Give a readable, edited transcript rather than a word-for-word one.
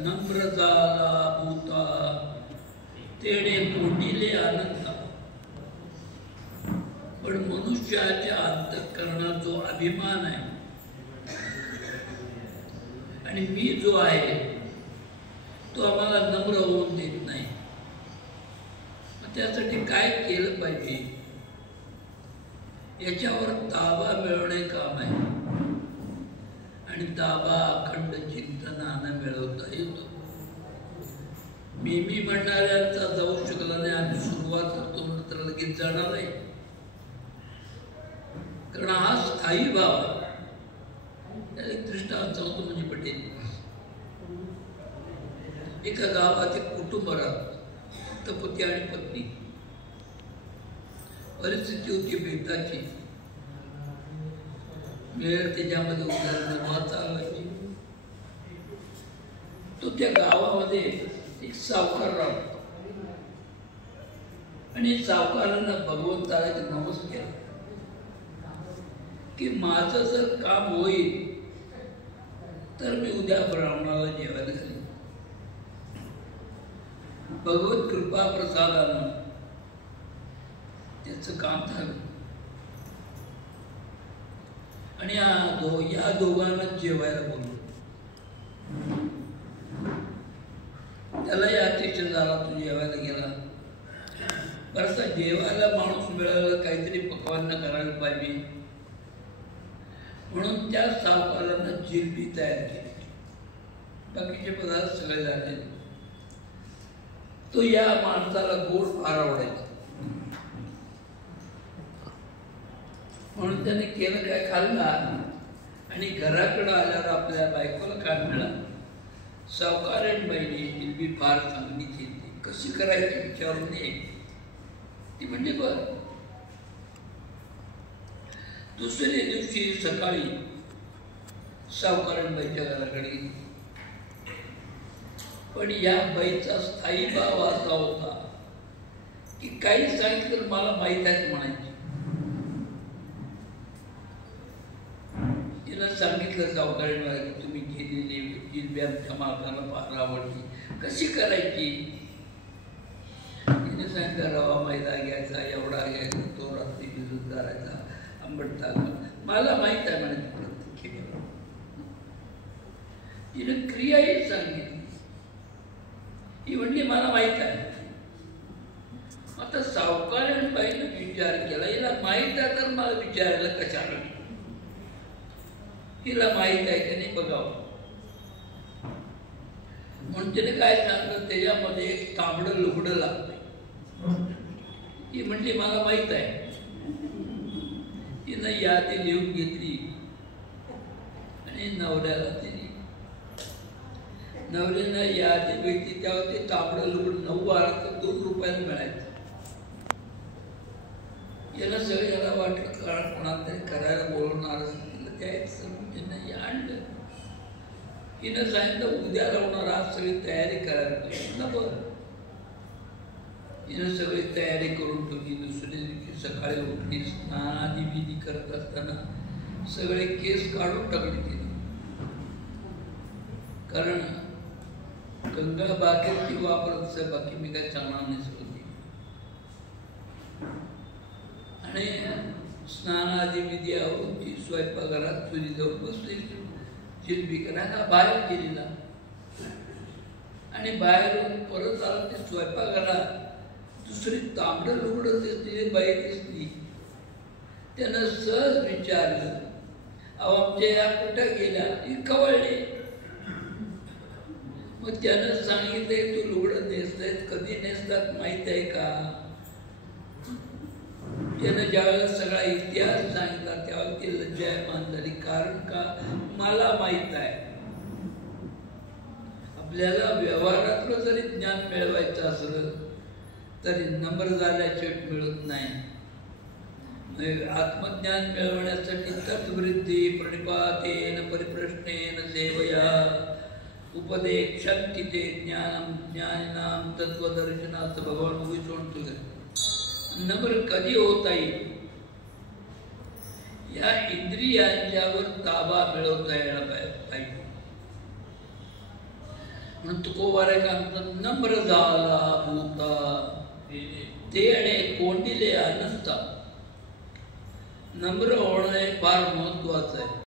नम्र झाला भूता तेडे कोटिले आनंद. पण मनुष्याच्या अंतःकरणात जो अभिमान आहे आणि मी जो आहे तो आम्हाला नम्र होऊन देत नाही. त्यासाठी काय केलं पाहिजे याच्यावर ताबा मिळवणे काम आहे. आणि ताबा अखंड चिंतनानं मिळवता येतो. मी म्हणणाऱ्यांचा जाऊ शकला नाही. आम्ही सुरुवात करतो म्हणून तर लगेच जाणार आहे. कारण हा स्थायी भाव आहे. त्याला एक दृष्टांत सांगतो म्हणजे पटेल. एका गावात एक कुटुंब राहत, पती आणि पत्नी. परिस्थिती होती बेताची. वेळ त्याच्यामध्ये उदाहरण चालवायची. तो त्या गावामध्ये एक सावकार राहतो आणि सावकारांना भगवंताला नमस्कार केला की माझं जर काम होईल तर मी उद्या ब्राह्मणाला जेवायला घालेन. भगवत कृपा प्रसादानं त्याचं काम झालं. आणि या दोघांना जेवायला बोलवलं. त्यालाही अतिशय झाला. तो जेवायला गेला. बरसा जेवायला माणूस मिळाला, काहीतरी पक्वान्न करायला पाहिजे म्हणून त्या सावकारानं जिलबी तयार केली. बाकीचे पदार्थ सगळे झाले. तो या माणसाला गोड फार आवडायचा म्हणून त्याने केलं काय, खाल्ला. आणि घराकडे आल्यावर आपल्या बायकोला काय मिळालं, सावकारण बाईने जिलबी फार चांगली केली, कशी करायची विचारून ये. ती म्हणजे बर. दुसऱ्या दिवशी सकाळी सावकारण बाईच्या घराकडे गेली. पण या बाईचा स्थायी भाव असा होता की काही सांगितलं मला माहीत आहे म्हणायची. तिला सांगितलं सावकारण बाई की तुम्ही केलेली जिलबी आमच्या मालकाला फार आवडली, कशी करायची. तिने सांगितलं रवा मैदा घ्यायचा, एवढा घ्यायचा, तो रात्री भिजून करायचा, आंबट टाकला. मला माहीत आहे म्हणायची. प्रत्येक तिने क्रियाही सांगितली. ती म्हणली मला माहित आहे. आता सावकारण बाईने विचार केला, हिला माहित आहे तर मला विचारायला कशाला. हिला माहित आहे की नाही बघावं म्हणून तिने काय सांगलं, त्याच्यामध्ये एक तांबडं लुगडं लागतं. ती म्हणली मला माहित आहे. तिनं यादी लिहून घेतली आणि नवऱ्याला दिली. नवऱ्यानं यादी भेटली तेव्हा ते तांबडं लुगडं 9-12 तर 2 रुपयाला मिळायचं. याला सगळं याला वाटलं कारण कोणाला तरी करायला बोलवणार तिला द्यायचं. त्यांना आणलं. हिनं सांगितलं उद्या लावणार, आज सगळी तयारी करायला पाहिजे. बरं. हिनं सगळी तयारी करून ठेवली. दुसऱ्या दिवशी सकाळी उठली, स्नानादी विधी करत असताना सगळे केस काढून टाकले तिने. कारण गंगा बागेत ती वापरत बाकी मी काय सांगणार नाही होती. आणि स्नानादी विधी आवरून ती स्वयंपाकघरात चुली जाऊन बसली. जिलबी करायला बाहेर गेलेला आणि बाहेरून परत आला. ते स्वयंपाकघरात दुसरी तांबडं लुगडं दिसली, बाई दिसली. त्यानं सहज विचारलं, अहो आमच्या या कुठं गेल्या. ती कवळली. मग त्यानं सांगितलंय तू लुगडं नेसताय, कधी नेसतात माहित आहे का. त्यानं ज्यावेळेस सगळा इतिहास सांगितला त्यावेळेस ती लज्जायमान झाली. कारण का, मला माहित आहे आपल्याला व्यवहारातलं जरी ज्ञान मिळवायचं असलं तरी नम्र झाल्याशिवाय मिळत नाही. आत्मज्ञान मिळवण्यासाठी तत्वृद्धी प्रणिपातेन परिप्रश्नेन सेवया उपदेक्षन्ति ते ज्ञानम ज्ञानिनाम तत्वदर्शनाचं भगवान उभी सोडतो. नम्र कधी होता येईल, या इंद्रियांच्यावर ताबा मिळवता यायला पाहिजे. म्हणून तुकोबारे काय म्हणतात, नम्र झाला भूता ते आणि कोंडिले अनंता. नम्र होणं हे फार महत्वाचं आहे.